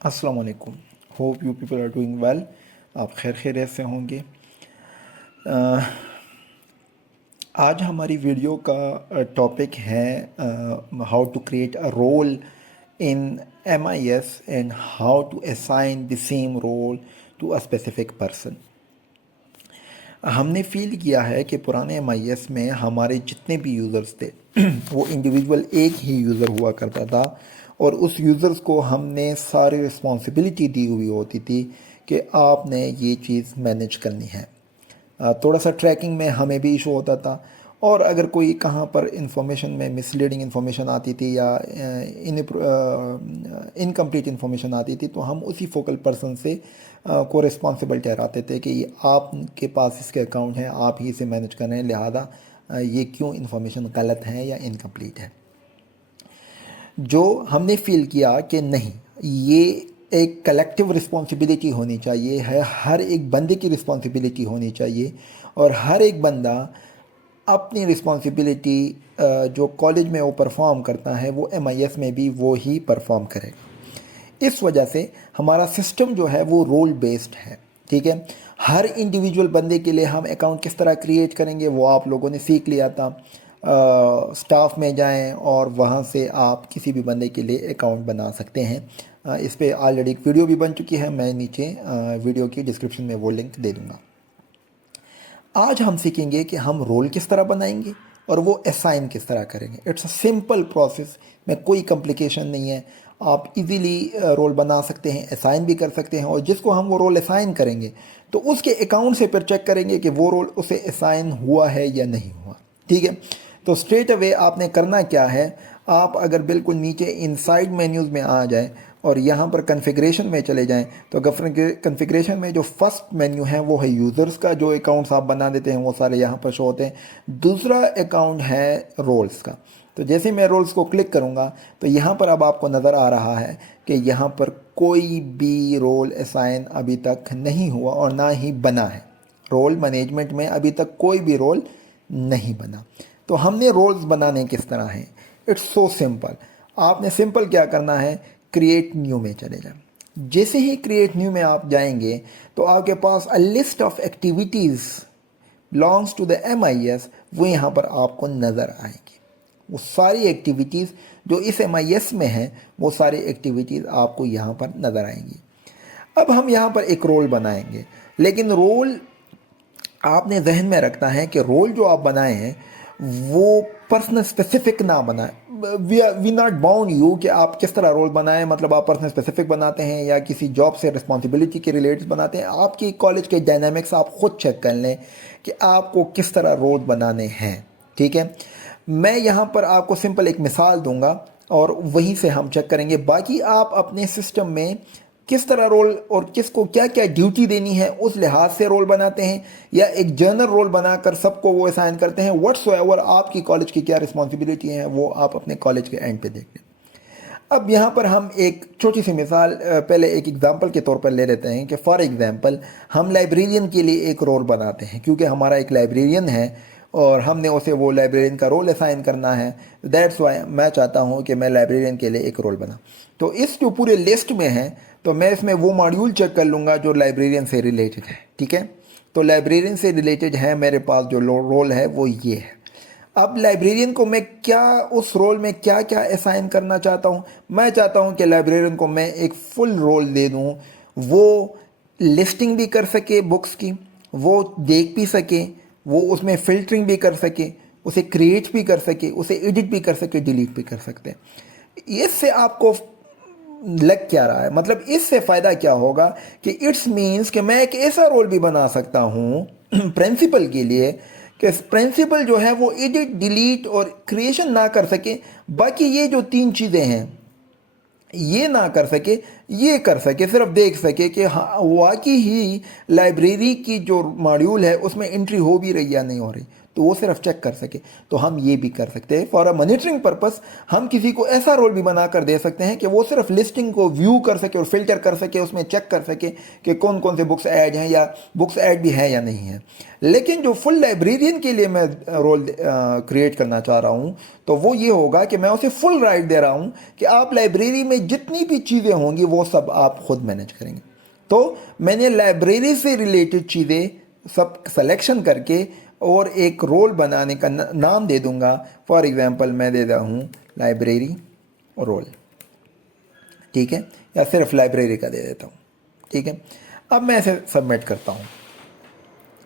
अस्सलाम वालेकुम। Hope you people are doing well. आप खैर खैरियत से होंगे। आज हमारी वीडियो का टॉपिक है how to create a role in MIS and how to assign the same role to a specific person. हमने फील किया है कि पुराने MIS में हमारे जितने भी यूज़र्स थे वो इंडिविजुअल एक ही यूज़र हुआ करता था और उस यूज़र्स को हमने सारी रिस्पॉन्सिबिलिटी दी हुई होती थी कि आपने ये चीज़ मैनेज करनी है। थोड़ा सा ट्रैकिंग में हमें भी इशू होता था और अगर कोई कहाँ पर इंफॉर्मेशन में मिसलीडिंग इंफॉर्मेशन आती थी या इनकम्प्लीट इंफॉर्मेशन आती थी तो हम उसी फोकल पर्सन से को रिस्पॉन्सिबल ठहराते थे कि ये आपके पास इसके अकाउंट हैं, आप ही इसे मैनेज कर रहे हैं, लिहाजा ये क्यों इंफॉर्मेशन गलत है या इनकम्प्लीट है। जो हमने फील किया कि नहीं, ये एक कलेक्टिव रिस्पॉन्सिबिलिटी होनी चाहिए है, हर एक बंदे की रिस्पॉन्सिबिलिटी होनी चाहिए और हर एक बंदा अपनी रिस्पॉन्सिबिलिटी जो कॉलेज में वो परफॉर्म करता है वो MIS में भी वो ही परफॉर्म करेगा। इस वजह से हमारा सिस्टम जो है वो रोल बेस्ड है। ठीक है, हर इंडिविजुअल बंदे के लिए हम अकाउंट किस तरह क्रिएट करेंगे वो आप लोगों ने सीख लिया था। स्टाफ में जाएं और वहाँ से आप किसी भी बंदे के लिए अकाउंट बना सकते हैं। इस पर ऑलरेडी एक वीडियो भी बन चुकी है, मैं नीचे वीडियो की डिस्क्रिप्शन में वो लिंक दे दूँगा। आज हम सीखेंगे कि हम रोल किस तरह बनाएंगे और वो असाइन किस तरह करेंगे। इट्स अ सिंपल प्रोसेस, में कोई कॉम्प्लिकेशन नहीं है। आप इजीली रोल बना सकते हैं, असाइन भी कर सकते हैं और जिसको हम वो रोल असाइन करेंगे तो उसके अकाउंट से फिर चेक करेंगे कि वो रोल उसे असाइन हुआ है या नहीं हुआ। ठीक है, तो स्ट्रेट अवे आपने करना क्या है, आप अगर बिल्कुल नीचे इनसाइड मेन्यूज़ में आ जाए और यहाँ पर कन्फिग्रेशन में चले जाएं तो कन्फिग्रेशन में जो फर्स्ट मेन्यू है वो है यूज़र्स का, जो अकाउंट्स आप बना देते हैं वो सारे यहाँ पर शो होते हैं। दूसरा अकाउंट है रोल्स का। तो जैसे मैं रोल्स को क्लिक करूँगा तो यहाँ पर अब आपको नज़र आ रहा है कि यहाँ पर कोई भी रोल असाइन अभी तक नहीं हुआ और ना ही बना है। रोल मैनेजमेंट में अभी तक कोई भी रोल नहीं बना। तो हमने रोल्स बनाने किस तरह हैं, इट्स सो सिंपल। आपने सिंपल क्या करना है, क्रिएट न्यू में चले जाएं। जैसे ही क्रिएट न्यू में आप जाएंगे तो आपके पास a list of activities belongs to the MIS वो यहाँ पर आपको नज़र आएंगी। वो सारी एक्टिविटीज़ जो इस MIS में हैं वो सारी एक्टिविटीज़ आपको यहाँ पर नज़र आएंगी। अब हम यहाँ पर एक रोल बनाएंगे, लेकिन रोल आपने जहन में रखना है कि रोल जो आप बनाए हैं वो पर्सनल स्पेसिफिक ना बनाए। वी नॉट बाउंड यू कि आप किस तरह रोल बनाएं, मतलब आप पर्सनल स्पेसिफिक बनाते हैं या किसी जॉब से रिस्पॉन्सिबिलिटी के रिलेटेड बनाते हैं। आपकी कॉलेज के डायनामिक्स आप खुद चेक कर लें कि आपको किस तरह रोल बनाने हैं। ठीक है, मैं यहाँ पर आपको सिंपल एक मिसाल दूंगा और वहीं से हम चेक करेंगे। बाकी आप अपने सिस्टम में किस तरह रोल और किसको क्या क्या ड्यूटी देनी है उस लिहाज से रोल बनाते हैं या एक जनरल रोल बनाकर सबको वो असाइन करते हैं। व्हाट्सोएवर आपकी कॉलेज की क्या रिस्पॉन्सिबिलिटी है वो आप अपने कॉलेज के एंड पे देख लें। अब यहाँ पर हम एक छोटी सी मिसाल पहले एक एग्जांपल के तौर पर ले लेते हैं कि फॉर एग्जांपल हम लाइब्रेरियन के लिए एक रोल बनाते हैं, क्योंकि हमारा एक लाइब्रेरियन है और हमने उसे वो लाइब्रेरियन का रोल असाइन करना है। दैट्स वाई मैं चाहता हूँ कि मैं लाइब्रेरियन के लिए एक रोल बना। तो इस जो पूरे लिस्ट में है तो मैं इसमें वो मॉड्यूल चेक कर लूँगा जो लाइब्रेरियन से रिलेटेड है। ठीक है, तो लाइब्रेरियन से रिलेटेड है मेरे पास जो रोल है वो ये है। अब लाइब्रेरियन को मैं क्या उस रोल में क्या क्या असाइन करना चाहता हूँ, मैं चाहता हूँ कि लाइब्रेरियन को मैं एक फुल रोल दे दूँ। वो लिस्टिंग भी कर सके बुक्स की, वो देख भी सके, वो उसमें फ़िल्टरिंग भी कर सके, उसे क्रिएट भी कर सके, उसे एडिट भी कर सके, डिलीट भी कर सकते हैं। इससे आपको लग क्या रहा है, मतलब इससे फ़ायदा क्या होगा कि इट्स मीन्स कि मैं एक ऐसा रोल भी बना सकता हूँ प्रिंसिपल के लिए कि प्रिंसिपल जो है वो एडिट डिलीट और क्रिएशन ना कर सके, बाकी ये जो तीन चीज़ें हैं ये ना कर सके, ये कर सके, सिर्फ देख सके कि हाँ वाकई ही लाइब्रेरी की जो मॉड्यूल है उसमें एंट्री हो भी रही या नहीं हो रही। کہ وہ صرف چیک کر سکے, تو ہم یہ بھی کر سکتے ہیں. فار اے مانیٹرنگ پرپس ہم کسی کو ایسا رول بھی بنا کر دے سکتے ہیں کہ وہ صرف لسٹنگ کو ویو کر سکے اور فلٹر کر سکے, اس میں چیک کر سکے کہ کون کون سے بکس ایڈ ہیں یا بکس ایڈ بھی ہیں یا نہیں ہیں. لیکن جو فل لائبریرین کے لیے میں رول کریٹ کرنا چاہ رہا ہوں تو وہ یہ ہوگا کہ میں اسے فل رائٹ دے رہا ہوں کہ آپ لائبریری میں جتنی بھی چیزیں ہوں گی وہ سب آپ خود مینیج کریں گے. تو میں نے لائبریری سے ریلیٹڈ چیزیں سب سلیکشن کر کے اور ایک رول بنانے کا نام دے دوں گا. فار ایگزامپل میں دے رہا ہوں لائبریری رول, ٹھیک ہے, یا صرف لائبریری کا دے دیتا ہوں, ٹھیک ہے. اب میں اسے سبمٹ کرتا ہوں.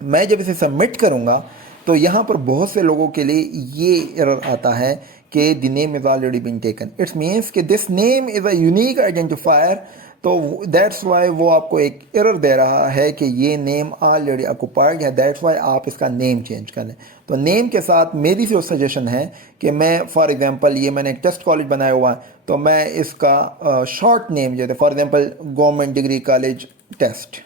میں جب اسے سبمٹ کروں گا تو یہاں پر بہت سے لوگوں کے لیے یہ ایرر آتا ہے کہ the name is already been taken. It's means کہ this name is a unique identifier. تو دیٹس وائی وہ آپ کو ایک ایرر دے رہا ہے کہ یہ نیم آلریڈی آکوپائڈ ہے. دیٹس وائی آپ اس کا نیم چینج کر لیں. تو نیم کے ساتھ میری جو سجیشن ہے کہ میں فار ایگزامپل یہ میں نے ایک ٹیسٹ کالج بنایا ہوا ہے تو میں اس کا شارٹ نیم جو ہے for example government degree college test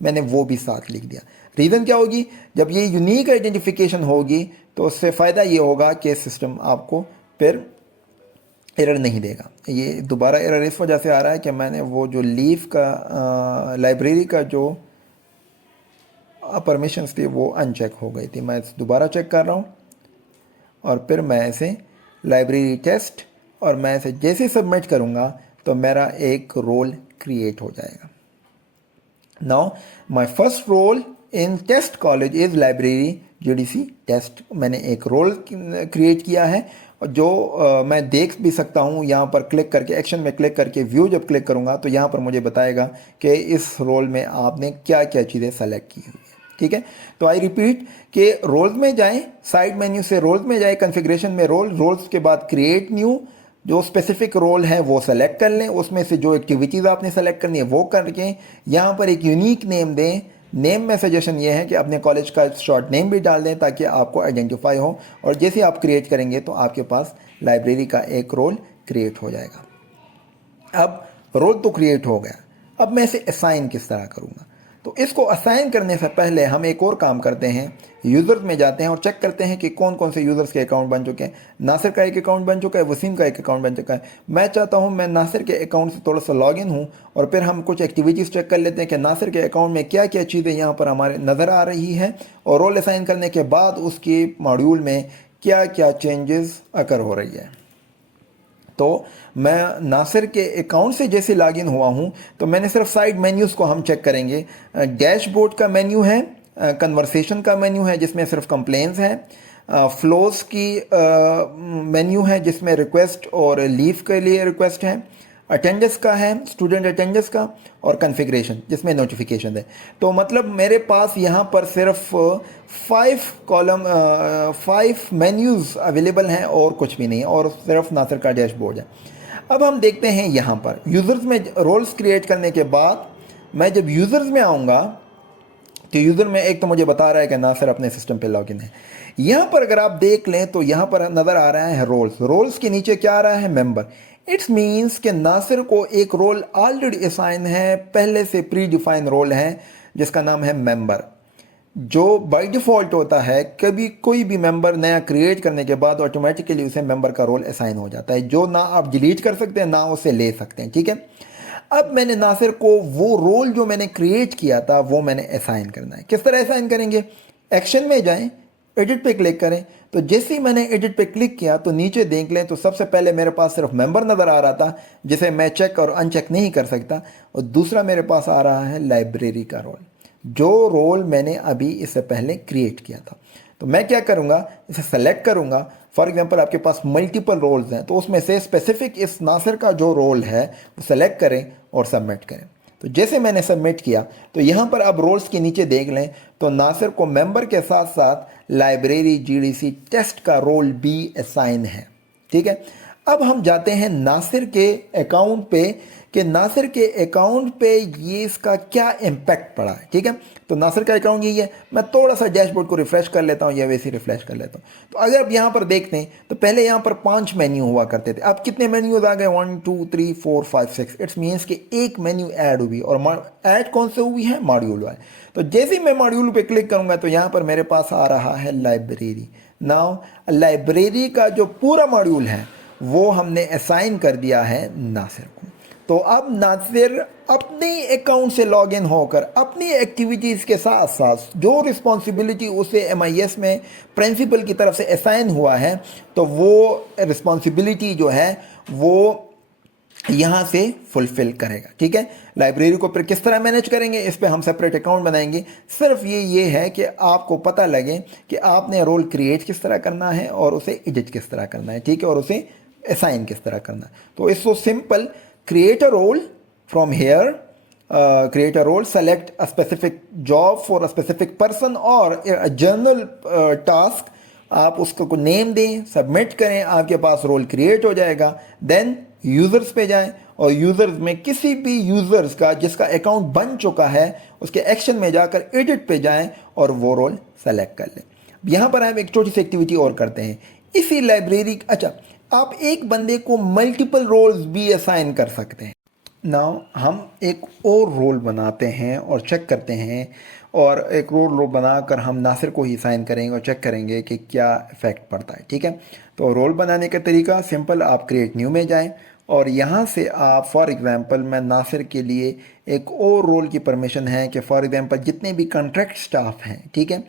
میں نے وہ بھی ساتھ لکھ دیا. ریزن کیا ہوگی, جب یہ یونیک آئیڈینٹیفیکیشن ہوگی تو اس سے فائدہ یہ ہوگا کہ سسٹم آپ کو پھر ایرر نہیں دے گا. یہ دوبارہ ایرر اس وجہ سے آ رہا ہے کہ میں نے وہ جو لیف کا لائبریری کا جو پرمیشنز تھی وہ ان چیک ہو گئی تھی. میں دوبارہ چیک کر رہا ہوں اور پھر میں اسے لائبریری ٹیسٹ اور میں اسے جیسے سبمٹ کروں گا تو میرا ایک رول کریٹ ہو جائے گا. Now my first role in test college is library GDC test. میں نے ایک رول کریٹ کیا ہے جو میں دیکھ بھی سکتا ہوں. یہاں پر کلک کر کے ایکشن میں کلک کر کے ویو جب کلک کروں گا تو یہاں پر مجھے بتائے گا کہ اس رول میں آپ نے کیا کیا چیزیں سلیکٹ کی ہوئی ہیں, ٹھیک ہے. تو آئی ریپیٹ کہ رولز میں جائیں, سائڈ مینیو سے رولز میں جائیں, کنفیگریشن میں رولز کے بعد کریٹ نیو, جو اسپیسیفک رول ہے وہ سلیکٹ کر لیں, اس میں سے جو ایکٹیویٹیز آپ نے سلیکٹ کرنی ہے وہ کر کے یہاں پر ایک یونیک نیم دیں. نیم میں سجیشن یہ ہے کہ اپنے کالج کا شارٹ نیم بھی ڈال دیں تاکہ آپ کو آئیڈینٹیفائی ہو, اور جیسے آپ کریٹ کریں گے تو آپ کے پاس لائبریری کا ایک رول کریٹ ہو جائے گا. اب رول تو کریٹ ہو گیا, اب میں اسے اسائن کس طرح کروں گا. تو اس کو اسائن کرنے سے پہلے ہم ایک اور کام کرتے ہیں, یوزرز میں جاتے ہیں اور چیک کرتے ہیں کہ کون کون سے یوزرز کے اکاؤنٹ بن چکے ہیں. ناصر کا ایک اکاؤنٹ بن چکا ہے, وسیم کا ایک اکاؤنٹ بن چکا ہے. میں چاہتا ہوں میں ناصر کے اکاؤنٹ سے تھوڑا سا لاگ ان ہوں اور پھر ہم کچھ ایکٹیویٹیز چیک کر لیتے ہیں کہ ناصر کے اکاؤنٹ میں کیا کیا چیزیں یہاں پر ہمارے نظر آ رہی ہیں, اور رول اسائن کرنے کے بعد اس کے ماڈیول میں کیا کیا چینجز اکر ہو رہی ہے. تو میں ناصر کے اکاؤنٹ سے جیسے لاگ ان ہوا ہوں تو میں نے صرف سائڈ مینیوز کو ہم چیک کریں گے. ڈیش بورڈ کا مینیو ہے, کنورسیشن کا مینیو ہے جس میں صرف کمپلینز ہیں, فلوز کی مینیو ہے جس میں ریکویسٹ اور لیو کے لیے ریکویسٹ ہے, اٹینڈنس کا ہے, اسٹوڈنٹ اٹینڈنس کا, اور کنفیگریشن جس میں نوٹیفیکیشن ہے. تو مطلب میرے پاس یہاں پر صرف 5 مینیوز اویلیبل ہیں اور کچھ بھی نہیں, اور صرف ناصر کا ڈیش بورڈ ہے. اب ہم دیکھتے ہیں یہاں پر یوزرز میں رولز کریٹ کرنے کے بعد میں جب یوزرز میں آؤں گا تو یوزر میں ایک تو مجھے بتا رہا ہے کہ ناصر اپنے سسٹم پہ لاگ ان ہے. یہاں پر اگر آپ دیکھ لیں تو یہاں پر نظر آ رہا ہے رولز کے نیچے کیا آ رہا ہے, ممبر. اٹس مینس کہ ناصر کو ایک رول آلریڈی اسائن ہے, پہلے سے پری ڈیفائن رول ہے جس کا نام ہے ممبر, جو بائی ڈیفالٹ ہوتا ہے. کبھی کوئی بھی ممبر نیا کریٹ کرنے کے بعد آٹومیٹیکلی اسے ممبر کا رول اسائن ہو جاتا ہے, جو نہ آپ ڈیلیٹ کر سکتے ہیں نہ اسے لے سکتے ہیں, ٹھیک ہے. اب میں نے ناصر کو وہ رول جو میں نے کریٹ کیا تھا وہ میں نے اسائن کرنا ہے. کس طرح اسائن کریں گے, ایکشن میں جائیں, ایڈٹ پہ کلک کریں. تو جیسے ہی میں نے ایڈٹ پہ کلک کیا تو نیچے دیکھ لیں تو سب سے پہلے میرے پاس صرف ممبر نظر آ رہا تھا جسے میں چیک اور ان چیک نہیں کر سکتا, اور دوسرا میرے پاس آ رہا ہے لائبریری کا رول, جو رول میں نے ابھی اس سے پہلے کریٹ کیا تھا. تو میں کیا کروں گا, اسے سلیکٹ کروں گا. فار ایگزامپل آپ کے پاس ملٹیپل رولز ہیں تو اس میں سے اسپیسیفک اس ناصر کا جو رول ہے وہ سلیکٹ کریں اور سبمٹ کریں. تو جیسے میں نے سبمٹ کیا تو یہاں پر اب رولز کے نیچے دیکھ لیں تو ناصر کو ممبر کے ساتھ ساتھ لائبریری GDC ٹیسٹ کا رول بھی اسائن ہے, ٹھیک ہے. अब हम जाते हैं नासिर के अकाउंट पे कि नासिर के अकाउंट पे ये इसका क्या इम्पैक्ट पड़ा है। ठीक है, तो नासिर का अकाउंट यही है। मैं थोड़ा सा डैशबोर्ड को रिफ्रेश कर लेता हूँ या वैसे ही रिफ्रेश कर लेता हूँ। तो अगर आप यहाँ पर देखते हैं तो पहले यहाँ पर 5 मेन्यू हुआ करते थे, अब कितने मेन्यूज आ गए, 1 2 3 4 5 6। इट्स मीन्स कि एक मेन्यू ऐड हुई, और ऐड कौन से हुई है, मॉड्यूल वाले। तो जैसे ही मैं मॉड्यूल पे क्लिक करूंगा तो यहाँ पर मेरे पास आ रहा है लाइब्रेरी। नाउ लाइब्रेरी का जो पूरा मॉड्यूल है वो हमने असाइन कर दिया है नासिर को। तो अब नासिर अपने अकाउंट से लॉग इन होकर अपनी एक्टिविटीज़ के साथ साथ जो रिस्पॉन्सिबिलिटी उसे MIS में प्रिंसिपल की तरफ से असाइन हुआ है, तो वो रिस्पॉन्सिबिलिटी जो है वो यहाँ से फुलफिल करेगा। ठीक है, लाइब्रेरी को फिर किस तरह मैनेज करेंगे, इस पे हम सेपरेट अकाउंट बनाएंगे। सिर्फ ये है कि आपको पता लगे कि आपने रोल क्रिएट किस तरह करना है और उसे एडिट किस तरह करना है। ठीक है, और उसे असाइन किस तरह करना है। तो it's so simple, create a role from here, create a role, select a specific job for a specific person or a general task, आप उसको को नेम दें, सबमिट करें, आपके पास रोल क्रिएट हो जाएगा। देन यूज़र्स पे जाएं और यूज़र्स में किसी भी यूज़र्स का जिसका अकाउंट बन चुका है उसके एक्शन में जाकर एडिट पे जाएं और वो रोल सेलेक्ट कर लें। यहाँ पर हम एक छोटी सी एक्टिविटी और करते हैं इसी लाइब्रेरी। अच्छा, आप एक बंदे को मल्टीपल रोल्स भी असाइन कर सकते हैं। नाउ हम एक और रोल बनाते हैं और चेक करते हैं, और एक रोल बनाकर हम नासिर को ही साइन करेंगे और चेक करेंगे कि क्या इफेक्ट पड़ता है। ठीक है, तो रोल बनाने का तरीका सिंपल, आप क्रिएट न्यू में जाएं और यहाँ से आप फॉर एग्जांपल मैं नासिर के लिए एक और रोल की परमिशन है कि फॉर एग्जांपल जितने भी कॉन्ट्रैक्ट स्टाफ हैं, ठीक है,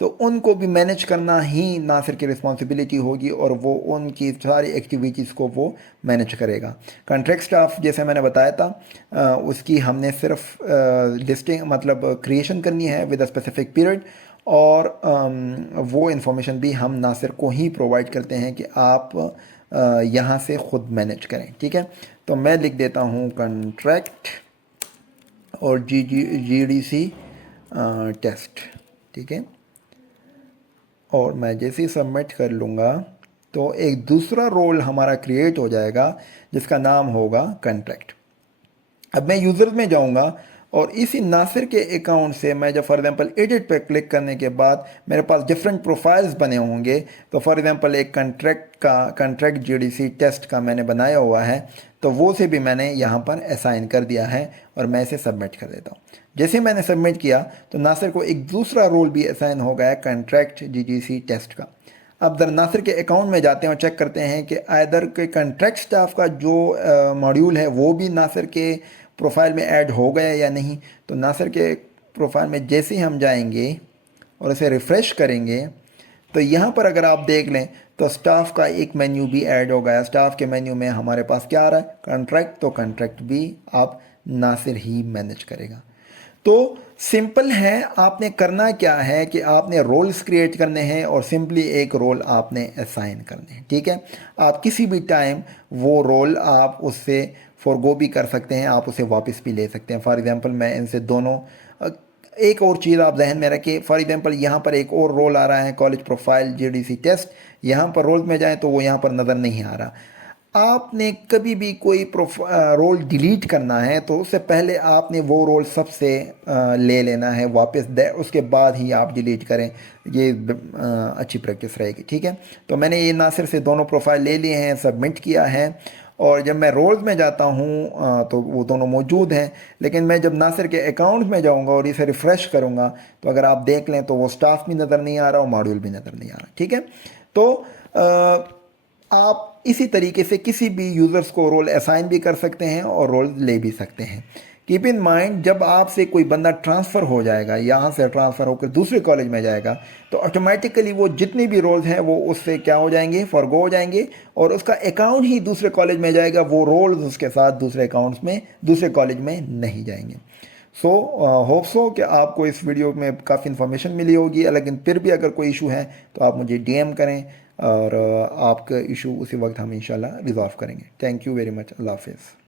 तो उनको भी मैनेज करना ही नासिर की रिस्पॉन्सिबिलिटी होगी और वो उनकी सारी एक्टिविटीज़ को वो मैनेज करेगा। कॉन्ट्रैक्ट स्टाफ जैसे मैंने बताया था उसकी हमने सिर्फ लिस्टिंग मतलब क्रिएशन करनी है विद अ स्पेसिफिक पीरियड, और वो इन्फॉर्मेशन भी हम नासिर को ही प्रोवाइड करते हैं कि आप यहाँ से ख़ुद मैनेज करें। ठीक है, तो मैं लिख देता हूँ कॉन्ट्रैक्ट और GDC टेस्ट। ठीक है, और मैं जैसे ही सबमिट कर लूँगा तो एक दूसरा रोल हमारा क्रिएट हो जाएगा जिसका नाम होगा कॉन्ट्रैक्ट। अब मैं यूज़र्स में जाऊँगा और इसी नासिर के अकाउंट से मैं जब फॉर एग्जांपल एडिट पे क्लिक करने के बाद मेरे पास डिफरेंट प्रोफाइल्स बने होंगे। तो फॉर एग्जांपल एक कॉन्ट्रैक्ट GDC टेस्ट का मैंने बनाया हुआ है, तो वो से भी मैंने यहाँ पर असाइन कर दिया है और मैं इसे सबमिट कर देता हूँ। जैसे मैंने सबमिट किया तो नासिर को एक दूसरा रोल भी असाइन हो गया कॉन्ट्रैक्ट GDC टेस्ट का। अब दर नासिर के अकाउंट में जाते हैं और चेक करते हैं कि आइदर के कॉन्ट्रैक्ट स्टाफ का जो मॉड्यूल है वो भी नासिर के प्रोफाइल में ऐड हो गया या नहीं। तो नासिर के प्रोफाइल में जैसे ही हम जाएंगे और इसे रिफ़्रेश करेंगे तो यहाँ पर अगर आप देख लें तो स्टाफ का एक मेन्यू भी ऐड हो गया। स्टाफ के मेन्यू में हमारे पास क्या आ रहा है, कॉन्ट्रैक्ट, तो कॉन्ट्रैक्ट भी आप नासिर ही मैनेज करेगा। तो सिंपल है, आपने करना क्या है कि आपने रोल्स क्रिएट करने हैं और सिंपली एक रोल आपने असाइन करने हैं। ठीक है, आप किसी भी टाइम वो रोल आप उससे फॉरगो भी कर सकते हैं, आप उसे वापस भी ले सकते हैं। फॉर एग्जांपल मैं इनसे दोनों एक और चीज़ आप जहन में रखें, फॉर एग्जांपल यहाँ पर एक और रोल आ रहा है कॉलेज प्रोफाइल GDC टेस्ट, यहाँ पर रोल में जाएं तो वो यहाँ पर नज़र नहीं आ रहा। आपने कभी भी कोई रोल डिलीट करना है तो उससे पहले आपने वो रोल सबसे ले लेना है वापस, उसके बाद ही आप डिलीट करें, ये अच्छी प्रैक्टिस रहेगी। ठीक है, तो मैंने ये नासिर से दोनों प्रोफाइल ले लिए हैं, सबमिट किया है, और जब मैं रोल्स में जाता हूँ तो वो दोनों मौजूद हैं। लेकिन मैं जब नासिर के अकाउंट में जाऊँगा और इसे रिफ़्रेश करूँगा तो अगर आप देख लें तो वो स्टाफ भी नज़र नहीं आ रहा और मॉड्यूल भी नज़र नहीं आ रहा। ठीक है, तो आप इसी तरीके से किसी भी यूज़र्स को रोल असाइन भी कर सकते हैं और रोल ले भी सकते हैं। कीप इन माइंड, जब आपसे कोई बंदा ट्रांसफ़र हो जाएगा, यहाँ से ट्रांसफ़र होकर दूसरे कॉलेज में जाएगा, तो ऑटोमेटिकली वो जितने भी रोल्स हैं वो उससे क्या हो जाएंगे, फॉरगो हो जाएंगे, और उसका अकाउंट ही दूसरे कॉलेज में जाएगा, वो रोल्स उसके साथ दूसरे अकाउंट्स में दूसरे कॉलेज में नहीं जाएंगे। सो होप सो कि आपको इस वीडियो में काफ़ी इन्फॉर्मेशन मिली होगी। लेकिन फिर भी अगर कोई इशू है तो आप मुझे DM करें और आपका इशू उसी वक्त हम इंशाल्लाह रिजॉल्व करेंगे। Thank you very much. अल्लाह हाफिज़।